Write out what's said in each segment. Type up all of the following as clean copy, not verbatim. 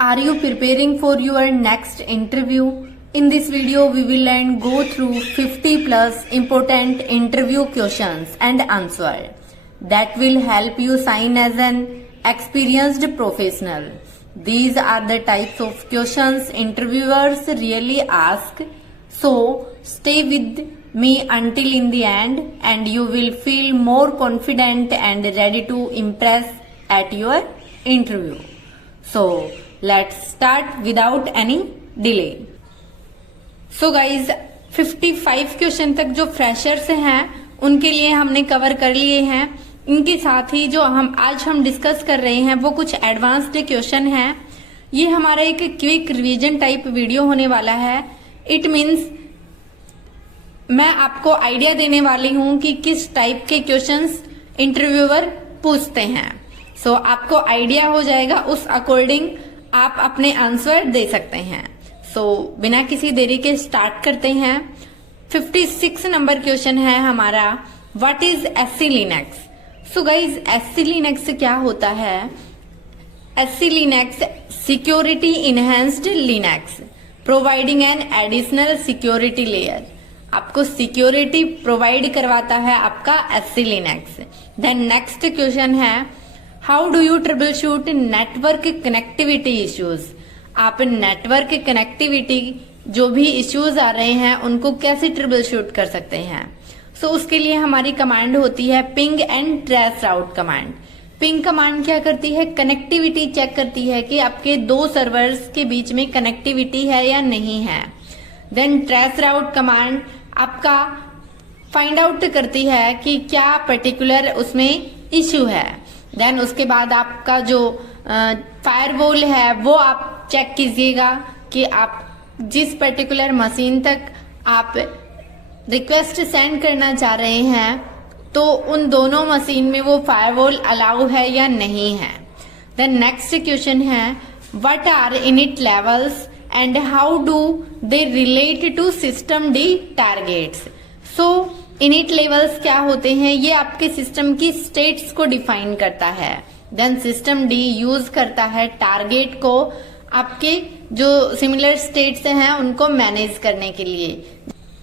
Are you preparing for your next interview? In this video, we will go through 50 plus important interview questions and answer that will help you sign as an experienced professional. These are the types of questions interviewers really ask. So stay with me until in the end and you will feel more confident and ready to impress at your interview. So let's start without any delay. So guys, 55 question तक जो freshers हैं उनके लिए हमने cover कर लिए हैं. इनके साथ ही जो आज हम डिस्कस कर रहे हैं वो कुछ एडवांस्ड क्वेश्चन हैं. ये हमारा एक क्विक रिवीजन टाइप वीडियो होने वाला है. इट मीन्स मैं आपको आइडिया देने वाली हूं कि किस टाइप के क्वेश्चंस इंटरव्यूअर पूछते हैं. सो आपको आइडिया हो जाएगा, उस अकॉर्डिंग आप अपने आंसर दे सकते हैं. सो बिना किसी देरी के स्टार्ट करते हैं. 56 नंबर क्वेश्चन है हमारा, what is SE Linux. So guys, SE Linux क्या होता है? SE Linux security enhanced Linux providing an additional security layer. आपको सिक्योरिटी प्रोवाइड करवाता है आपका SE Linux. Then next question है, how do you troubleshoot network connectivity issues. आप network connectivity जो भी इश्यूज आ रहे हैं उनको कैसे ट्रबल शूट कर सकते हैं. सो उसके लिए हमारी कमांड होती है ping and trace route command. Ping command क्या करती है? कनेक्टिविटी चेक करती है कि आपके दो सर्वर्स के बीच में कनेक्टिविटी है या नहीं है. देन ट्रेस राउट कमांड आपका फाइंड आउट करती है कि क्या पर्टिकुलर उसमें इश्यू है. देन उसके बाद आपका जो फायरवॉल है वो आप चेक कीजिएगा कि आप जिस पर्टिकुलर मशीन तक आप रिक्वेस्ट सेंड करना चाह रहे हैं तो उन दोनों मशीन में वो फायरवॉल अलाउ है या नहीं है. देन नेक्स्ट क्वेश्चन है, what are init levels and how do they relate to systemd targets. So init levels क्या होते हैं? ये आपके सिस्टम की स्टेट्स को डिफाइन करता है. देन सिस्टम डी यूज करता है टारगेट को आपके जो सिमिलर स्टेट्स हैं उनको मैनेज करने के लिए.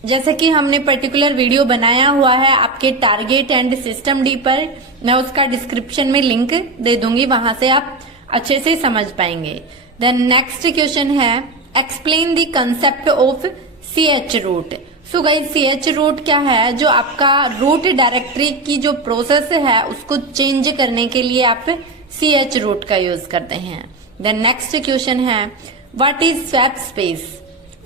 जैसे कि हमने पर्टिकुलर वीडियो बनाया हुआ है आपके टारगेट एंड सिस्टम डी पर, मैं उसका डिस्क्रिप्शन में लिंक दे दूंगी, वहां से आप अच्छे से समझ पाएंगे. देन नेक्स्ट क्वेश्चन है, explain the concept of CH root. So guys, CH root क्या है? जो आपका रूट डायरेक्टरी की जो प्रोसेस है उसको चेंज करने के लिए आप CH रूट का यूज करते हैं. देन नेक्स्ट क्वेश्चन है, व्हाट इज स्वैप स्पेस.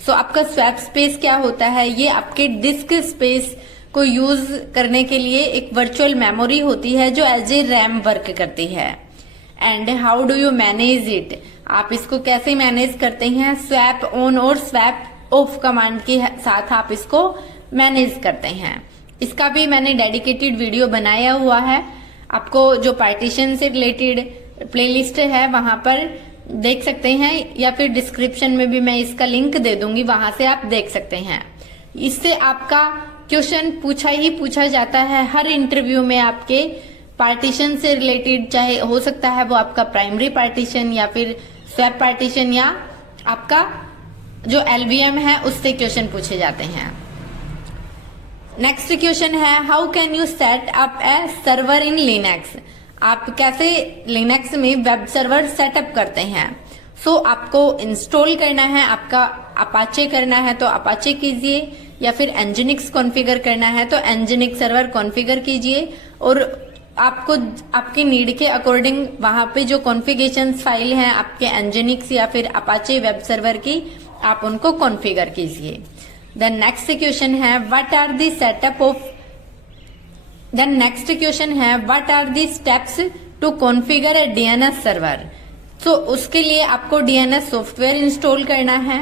सो आपका स्वैप स्पेस क्या होता है? ये आपके डिस्क स्पेस को यूज करने के लिए एक वर्चुअल मेमोरी होती है जो एज ए रैम वर्क करती है. And how do you manage it. आप इसको कैसे मैनेज करते हैं? स्वैप ऑन और स्वैप ऑफ कमांड के साथ आप इसको मैनेज करते हैं. इसका भी मैंने डेडिकेटेड वीडियो बनाया हुआ है, आपको जो पार्टीशन से रिलेटेड प्लेलिस्ट है वहां पर देख सकते हैं, या फिर डिस्क्रिप्शन में भी मैं इसका लिंक दे दूंगी, वहां से आप देख सकते हैं. इससे आपका क्वेश्चन पूछा ही पूछा जाता है हर इंटरव्यू में. आपके पार्टीशन से रिलेटेड, चाहे हो सकता है वो आपका प्राइमरी पार्टीशन या फिर स्वैप पार्टीशन या आपका जो LVM है उससे क्वेश्चन पूछे जाते हैं. नेक्स्ट क्वेश्चन है, how can you set up A server in Linux. आप कैसे लिनक्स में वेब सर्वर सेटअप करते हैं. सो आपको इंस्टॉल करना है, आपका अपाचे करना है तो अपाचे कीजिए, या फिर एनजिनिक्स कॉन्फ़िगर करना है तो एनजिनिक्स सर्वर कॉन्फ़िगर कीजिए, और आपको आपकी नीड के अकॉर्डिंग वहां पे जो कॉन्फ़िगरेशन फाइल हैं आपके एनजिनिक्स या फिर अपाचे वेब सर्वर की, आप उनको कॉन्फ़िगर कीजिए. देन नेक्स्ट क्वेश्चन है, what are the setup of. Then next question है, what are the steps to configure a DNS server. तो उसके लिए आपको DNS सॉफ्टवेयर इंस्टॉल करना है,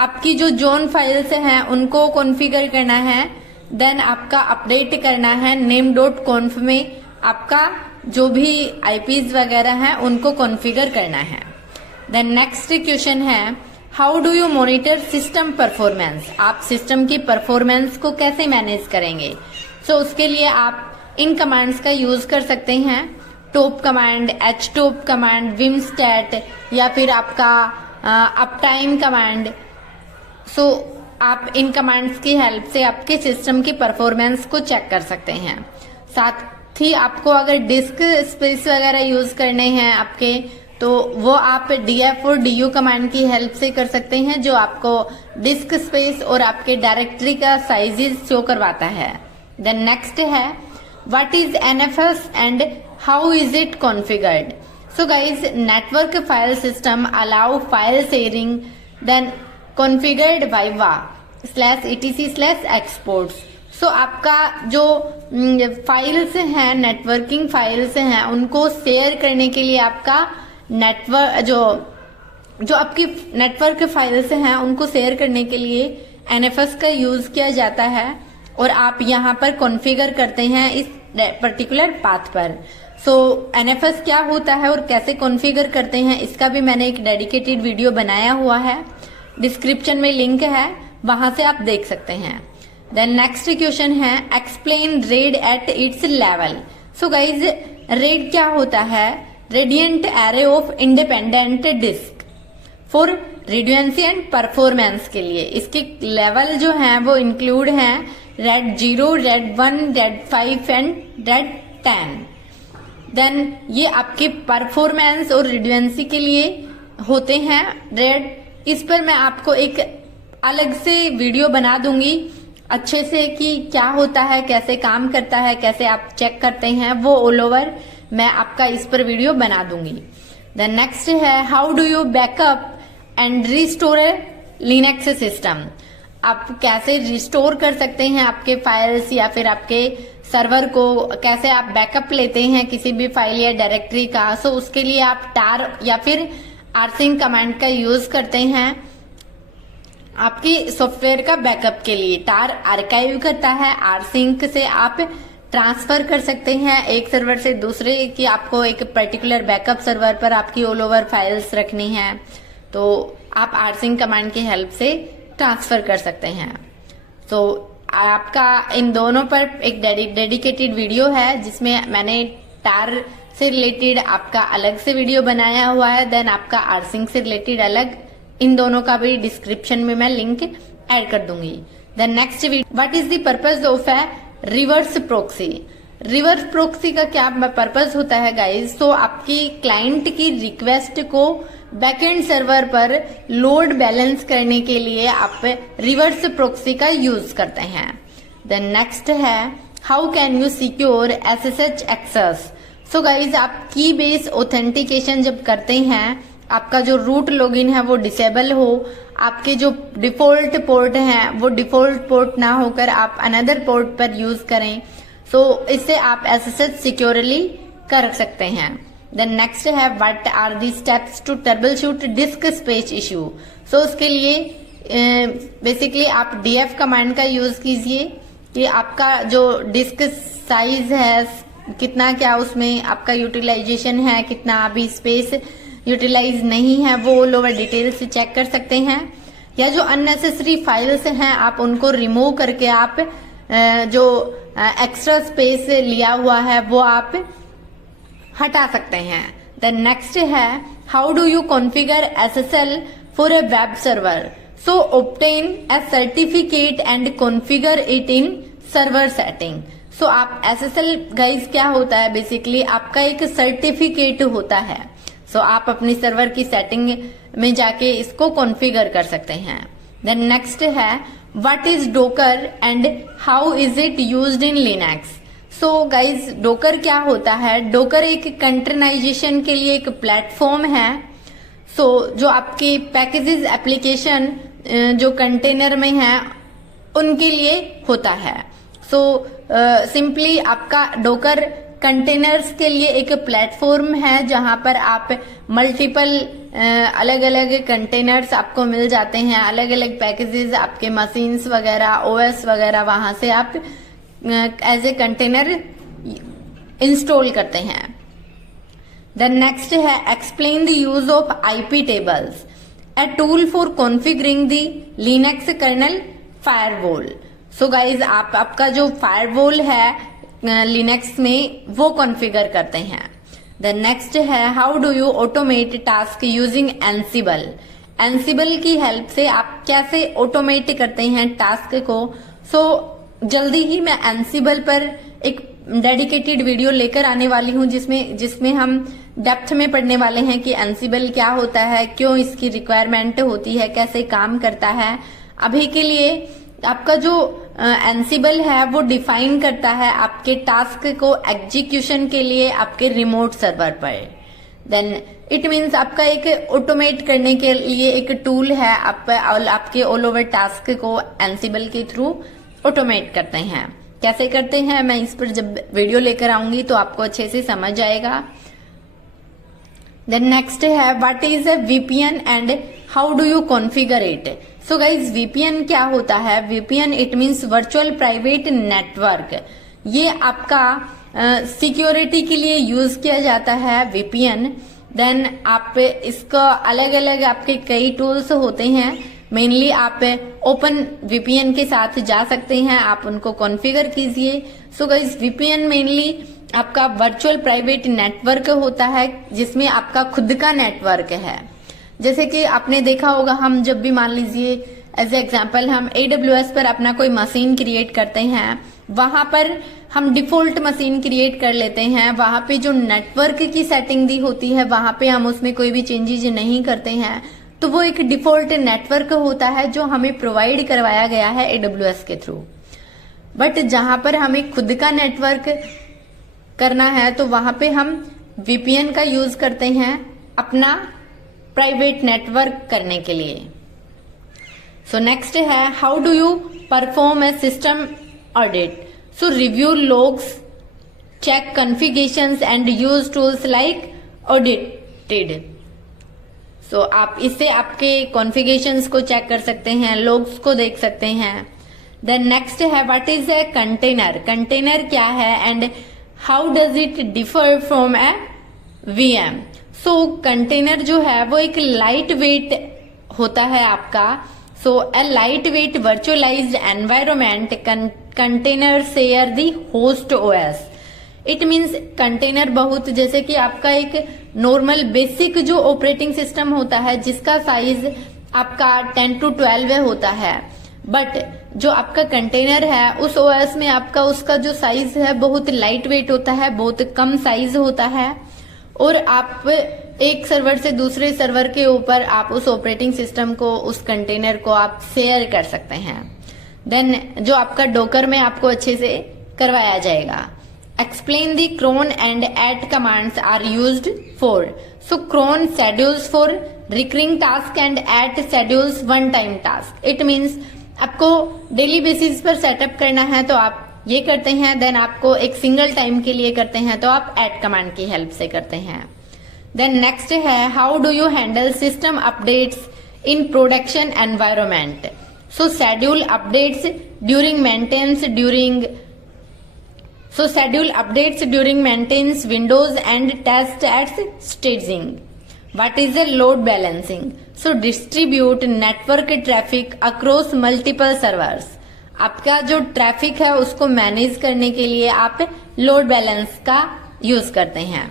आपकी जो जोन फाइल्स हैं उनको कॉन्फ़िगर करना है. देन आपका अपडेट करना है name.conf में, आपका जो भी IPs वगैरह हैं उनको कॉन्फ़िगर करना है. देन नेक्स्ट क्वेश्चन है, how do you monitor system performance. आप सिस्टम की परफॉर्मेंस को कैसे मैनेज करेंगे. सो उसके लिए आप इन कमांड्स का यूज कर सकते हैं. Top command, H top command, vmstat या फिर आपका अपटाइम कमांड। सो आप इन कमांड्स की हेल्प से आपके सिस्टम की परफॉर्मेंस को चेक कर सकते हैं। साथ ही आपको अगर डिस्क स्पेस वगैरह यूज करने हैं आपके, तो वो आप df और du कमांड की हेल्प से कर सकते हैं, जो आपको डिस्क स्पेस और आपके डायरेक्टरी का साइजेस शो करवाता है। देन नेक्स्ट है what is NFS and how is it configured. So guys, network file system allow file sharing then configured viva/etc/exports। So आपका जो फाइल्स हैं, नेटवर्किंग फाइल्स हैं, उनको शेयर करने के लिए आपका नेटवर्क जो आपकी नेटवर्क फाइल्स हैं उनको शेयर करने के लिए NFS का यूज किया जाता है और आप यहाँ पर कॉन्फ़िगर करते हैं इस पर्टिकुलर पाथ पर। सो NFS क्या होता है और कैसे कॉन्फ़िगर करते हैं, इसका भी मैंने एक डेडिकेटेड वीडियो बनाया हुआ है, डिस्क्रिप्शन में लिंक है, वहां से आप देख सकते हैं। देन नेक्स्ट क्वेश्चन है explain RAID at its level. So guys, RAID क्या होता है? Redundant array of independent disk for redundancy and performance के लिए इसके लेवल जो हैं वो इंक्लूड हैं RAID 0, RAID 1, RAID 5 and RAID 10। Then ये आपके परफॉर्मेंस और रिडुएंसी के लिए होते हैं रेड। इस पर मैं आपको एक अलग से वीडियो बना दूंगी अच्छे से कि क्या होता है, कैसे काम करता है, कैसे आप चेक करते हैं, वो ऑल ओवर मैं आपका इस पर वीडियो बना दूंगी। देन नेक्स्ट है how do you backup and restore Linux system. आप कैसे रिस्टोर कर सकते हैं आपके फाइल्स या फिर आपके सर्वर को, कैसे आप बैकअप लेते हैं किसी भी फाइल या डायरेक्टरी का। सो उसके लिए आप टार या फिर rsync कमांड का यूज करते हैं आपकी सॉफ्टवेयर का बैकअप के लिए। टार आर्काइव करता है, rsync से आप ट्रांसफर कर सकते हैं एक सर्वर से दूसरे, कि आपको एक पर्टिकुलर बैकअप सर्वर पर आपकी ऑल ओवर फाइल्स रखनी है, तो आप rsync कमांड की हेल्प से ट्रांसफर कर सकते हैं। तो आपका इन दोनों पर एक डेडिकेटेड वीडियो है जिसमें मैंने टार से रिलेटेड आपका अलग से वीडियो बनाया हुआ है, देन आपका rsync से रिलेटेड अलग, इन दोनों का भी डिस्क्रिप्शन में मैं लिंक ऐड कर दूंगी। Then next video what is the purpose of a reverse proxy. Reverse proxy का क्या पर्पस होता है गाइज? तो आपकी क्लाइंट की रिक्वेस्ट को बैकएंड सर्वर पर लोड बैलेंस करने के लिए आप रिवर्स प्रोक्सी का यूज करते हैं। देन नेक्स्ट है how can you secure SSH access. So guys, आप की बेस ऑथेंटिकेशन जब करते हैं, आपका जो रूट लॉगिन है वो डिसेबल हो, आपके जो डिफॉल्ट पोर्ट हैं वो डिफॉल्ट पोर्ट ना होकर आप अनदर पोर्ट पर यूज करें। सो इससे आप SSH सिक्योरली कर सकते हैं। देन नेक्स्ट है what are the steps to troubleshoot disk space issue. So उसके लिए बेसिकली आप df कमांड का यूज कीजिए कि आपका जो डिस्क साइज है कितना, क्या उसमें आपका यूटिलाइजेशन है, कितना अभी स्पेस यूटिलाइज नहीं है, वो ऑल ओवर डिटेल से चेक कर सकते हैं। या जो अननेसेसरी फाइल्स हैं आप उनको रिमूव करके आप जो एक्स्ट्रा स्पेस लिया हुआ है वो आप हटा सकते हैं। देन नेक्स्ट है how do you configure SSL for a web server. So obtain a certificate and configure it in server setting. So आप SSL गाइज क्या होता है, बेसिकली आपका एक सर्टिफिकेट होता है। सो आप अपनी सर्वर की सेटिंग में जाके इसको कॉन्फ़िगर कर सकते हैं। देन नेक्स्ट है what is docker and how is it used in Linux. So guys, docker क्या होता है? डोकर एक कंटेनराइजेशन के लिए एक प्लेटफॉर्म है। सो जो आपके पैकेजेस एप्लीकेशन जो कंटेनर में है उनके लिए होता है। सो सिंपली आपका डोकर कंटेनर्स के लिए एक प्लेटफॉर्म है जहां पर आप मल्टीपल अलग अलग कंटेनर्स आपको मिल जाते हैं, अलग अलग पैकेजेस आपके मशीन्स वगैरह OS वगैरह वहां से आप एज ए कंटेनर इंस्टॉल करते हैं। देन नेक्स्ट है explain the use of IP tables, a tool for configuring the Linux kernel firewall. So guys, आपका जो फायरवॉल है लिनक्स में वो कॉन्फ़िगर करते हैं। द नेक्स्ट है how do you automate task using एनसिबल। एनसिबल की हेल्प से आप कैसे ऑटोमेट करते हैं टास्क को। जल्दी ही मैं एनसिबल पर एक डेडिकेटेड वीडियो लेकर आने वाली हूं जिसमें हम डेप्थ में पढ़ने वाले हैं कि एनसिबल क्या होता है, क्यों इसकी रिक्वायरमेंट होती है, कैसे काम करता है। अभी के लिए आपका जो एनसिबल है वो डिफाइन करता है आपके टास्क को एग्जीक्यूशन के लिए आपके रिमोट सर्वर पर। देन इट मीन्स आपका एक ऑटोमेट करने के लिए एक टूल है, आपके ऑल ओवर टास्क को एनसिबल के थ्रू ऑटोमेट करते हैं। कैसे करते हैं मैं इस पर जब वीडियो लेकर आऊंगी तो आपको अच्छे से समझ आएगा। देन नेक्स्ट है what is a VPN and how do you configure it. So guys VPN क्या होता है। VPN it means virtual private network. ये आपका सिक्योरिटी के लिए यूज किया जाता है वीपीएन। देन आप इसका अलग अलग आपके कई टूल्स होते हैं। मेनली आप ओपन वीपीएन के साथ जा सकते हैं, आप उनको कॉन्फ़िगर कीजिए। सो गाइस वीपीएन मेनली आपका वर्चुअल प्राइवेट नेटवर्क होता है जिसमें आपका खुद का नेटवर्क है। जैसे कि आपने देखा होगा, हम जब भी मान लीजिए एज एग्जांपल हम AWS पर अपना कोई मशीन क्रिएट करते हैं, वहां पर हम डिफॉल्ट मशीन क्रिएट कर लेते हैं। वहां पे जो नेटवर्क की सेटिंग दी होती है वहां पे हम उसमें कोई भी चेंजेस नहीं करते हैं, तो वो एक डिफॉल्ट नेटवर्क होता है जो हमें प्रोवाइड करवाया गया है AWS के थ्रू। बट जहां पर हमें खुद का नेटवर्क करना है तो वहां पे हम वीपीएन का यूज करते हैं अपना प्राइवेट नेटवर्क करने के लिए। सो नेक्स्ट है how do you perform a system audit. So review logs, check configurations and use tools like auditd. So आप इससे आपके कॉन्फ़िगरेशंस को चेक कर सकते हैं, लोग्स को देख सकते हैं। देन नेक्स्ट है what is a container. Container क्या है and how does it differ from a VM. So container जो है वो एक लाइट वेट होता है आपका। So a lightweight virtualized environment container share the host OS. It means container बहुत, जैसे कि आपका एक नॉर्मल बेसिक जो ऑपरेटिंग सिस्टम होता है जिसका साइज आपका 10 to 12 होता है, बट जो आपका कंटेनर है उस ओएस में आपका उसका जो साइज है बहुत लाइट वेट होता है, बहुत कम साइज होता है। और आप एक सर्वर से दूसरे सर्वर के ऊपर आप उस ऑपरेटिंग सिस्टम को, उस कंटेनर को आप शेयर कर सकते हैं। देन जो आपका डोकर में आपको अच्छे से करवाया जाएगा। Explain the cron and at commands are used for. So cron schedules for recurring task and at schedules one time task. It means आपको डेली बेसिस पर सेटअप करना है तो आप ये करते हैं। देन आपको एक सिंगल टाइम के लिए करते हैं तो आप एट कमांड की हेल्प से करते हैं। देन नेक्स्ट है how do you handle system updates in production environment. So schedule updates during maintenance So schedule updates during maintenance windows and test at staging. What is the load balancing? So distribute network traffic across multiple servers. आपका जो traffic है उसको manage करने के लिए आप load balance का use करते हैं।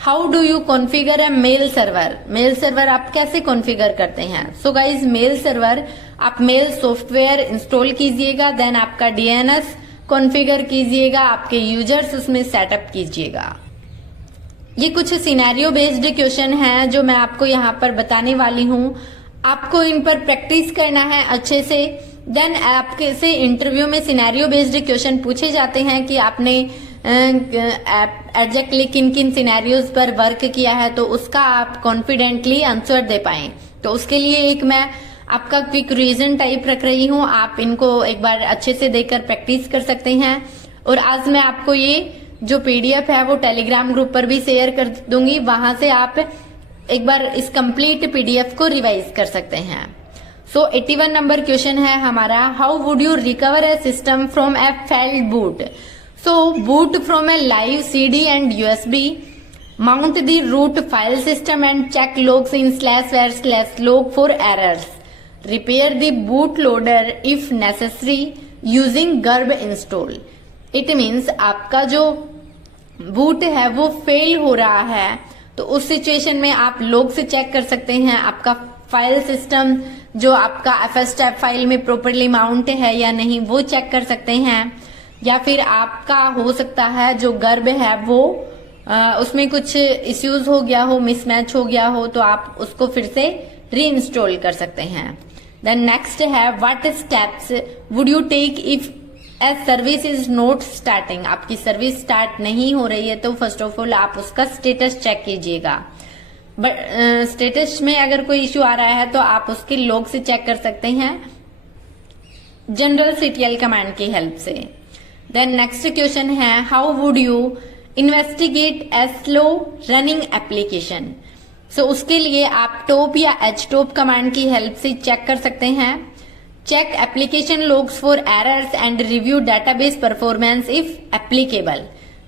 How do you configure a mail server. Mail server आप कैसे कॉन्फ़िगर करते हैं। सो गाइज मेल सर्वर आप मेल सॉफ्टवेयर इंस्टॉल कीजिएगा, देन आपका DNS कॉन्फ़िगर कीजिएगा, आपके यूजर्स उसमें सेटअप कीजिएगा। ये कुछ सिनेरियो बेस्ड क्वेश्चन हैं जो मैं आपको यहाँ पर बताने वाली हूँ। आपको इन पर प्रैक्टिस करना है अच्छे से। देन आपके से इंटरव्यू में सिनेरियो बेस्ड क्वेश्चन पूछे जाते हैं कि आपने एग्जैक्टली किन किन सिनेरियोज पर वर्क किया है तो उसका आप कॉन्फिडेंटली आंसर दे पाएं। तो उसके लिए एक मैं आपका क्विक रिवीजन टाइप रख रही हूँ, आप इनको एक बार अच्छे से देखकर प्रैक्टिस कर सकते हैं। और आज मैं आपको ये जो PDF है वो टेलीग्राम ग्रुप पर भी शेयर कर दूंगी, वहां से आप एक बार इस कंप्लीट PDF को रिवाइज कर सकते हैं। सो 81 नंबर क्वेश्चन है हमारा, how would you recover a system from a failed boot. So boot from a live CD and USB, mount the root file system and check logs in /var/log for errors. Repair the bootloader if necessary using GRB install. It means आपका जो boot है वो fail हो रहा है, तो उस situation में आप लोग से चेक कर सकते हैं आपका फाइल सिस्टम जो आपका FSTab फाइल में प्रॉपरली माउंट है या नहीं, वो चेक कर सकते हैं। या फिर आपका हो सकता है जो गर्भ है वो उसमें कुछ इश्यूज हो गया हो, मिसमैच हो गया हो, तो आप उसको फिर से रीइंस्टॉल कर सकते हैं। देन नेक्स्ट है what steps would you take if as service is not starting. आपकी सर्विस स्टार्ट नहीं हो रही है तो फर्स्ट ऑफ ऑल आप उसका स्टेटस चेक कीजिएगा। बट स्टेटस में अगर कोई इश्यू आ रहा है तो आप उसके लॉग से चेक कर सकते हैं जनरल CTL कमांड की हेल्प से। देन नेक्स्ट क्वेश्चन है how would you investigate a slow running application. So उसके लिए आप टॉप या htop कमांड की हेल्प से चेक कर सकते हैं। Check application logs for errors and review database performance if applicable.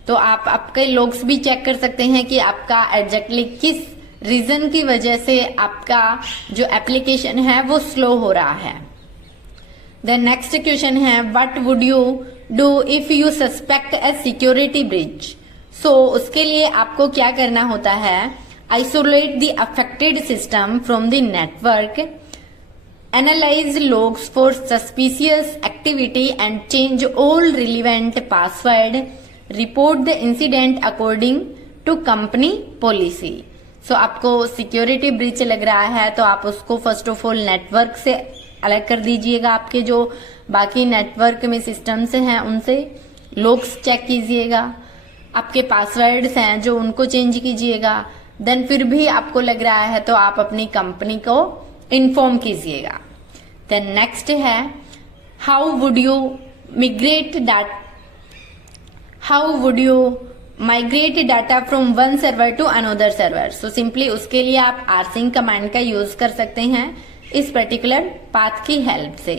तो आप आपके लॉग्स भी चेक कर सकते हैं कि आपका एग्जैक्टली किस रीजन की वजह से आपका जो एप्लीकेशन है वो स्लो हो रहा है। देन नेक्स्ट क्वेश्चन है what would you do if you suspect a security breach. So उसके लिए आपको क्या करना होता है, isolate the affected system from the network, analyze logs for suspicious activity and change all relevant password, report the incident according to company policy। सो आपको security breach लग रहा है तो आप उसको फर्स्ट ऑफ ऑल नेटवर्क से अलग कर दीजिएगा, आपके जो बाकी नेटवर्क में सिस्टम्स हैं उनसे logs चेक कीजिएगा, आपके पासवर्ड्स हैं जो उनको चेंज कीजिएगा। देन फिर भी आपको लग रहा है तो आप अपनी कंपनी को इन्फॉर्म कीजिएगा। देन नेक्स्ट है how would you migrate data from one server to another server. So simply उसके लिए आप rsync कमांड का यूज कर सकते हैं इस पर्टिकुलर पाथ की हेल्प से।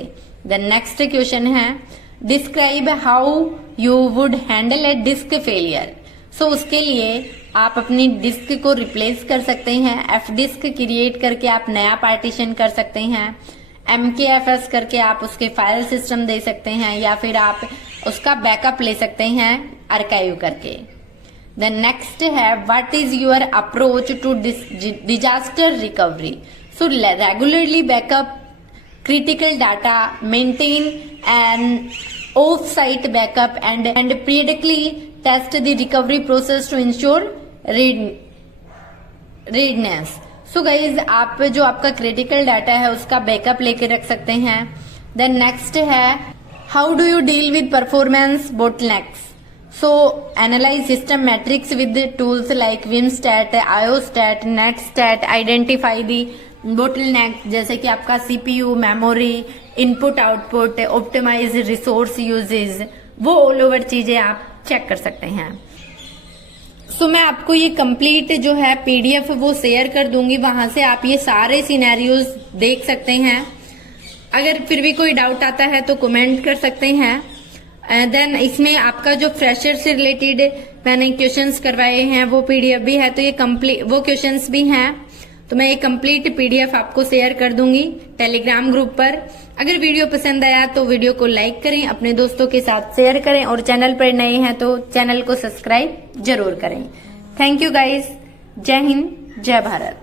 देन नेक्स्ट क्वेश्चन है describe how you would handle a disk failure. So उसके लिए आप अपनी डिस्क को रिप्लेस कर सकते हैं, fdisk क्रिएट करके आप नया पार्टीशन कर सकते हैं, MKFS करके आप उसके फाइल सिस्टम दे सकते हैं, या फिर आप उसका बैकअप ले सकते हैं आर्काइव करके। देन नेक्स्ट है what is your approach to disaster recovery. So regularly backup critical data, maintain an off-site backup and periodically test the recovery process to ensure readiness। So guys, आप जो आपका critical data है उसका backup लेके रख सकते हैं। देन नेक्स्ट है how do you deal with performance bottlenecks. So analyze system metrics with tools like vmstat, iostat, netstat, identify the bottleneck जैसे कि आपका CPU, memory, input output, optimize resource usage, वो ऑल ओवर चीजें आप check कर सकते हैं। सो मैं आपको ये कंप्लीट जो है PDF वो शेयर कर दूंगी, वहां से आप ये सारे सिनेरियोज देख सकते हैं। अगर फिर भी कोई डाउट आता है तो कमेंट कर सकते हैं। देन इसमें आपका जो फ्रेशर से रिलेटेड मैंने क्वेश्चंस करवाए हैं वो PDF भी है, तो ये कंप्लीट वो क्वेश्चंस भी हैं, तो मैं ये कंप्लीट PDF आपको शेयर कर दूंगी टेलीग्राम ग्रुप पर। अगर वीडियो पसंद आया तो वीडियो को लाइक करें, अपने दोस्तों के साथ शेयर करें, और चैनल पर नए हैं तो चैनल को सब्सक्राइब जरूर करें। थैंक यू गाइस, जय हिंद, जय भारत।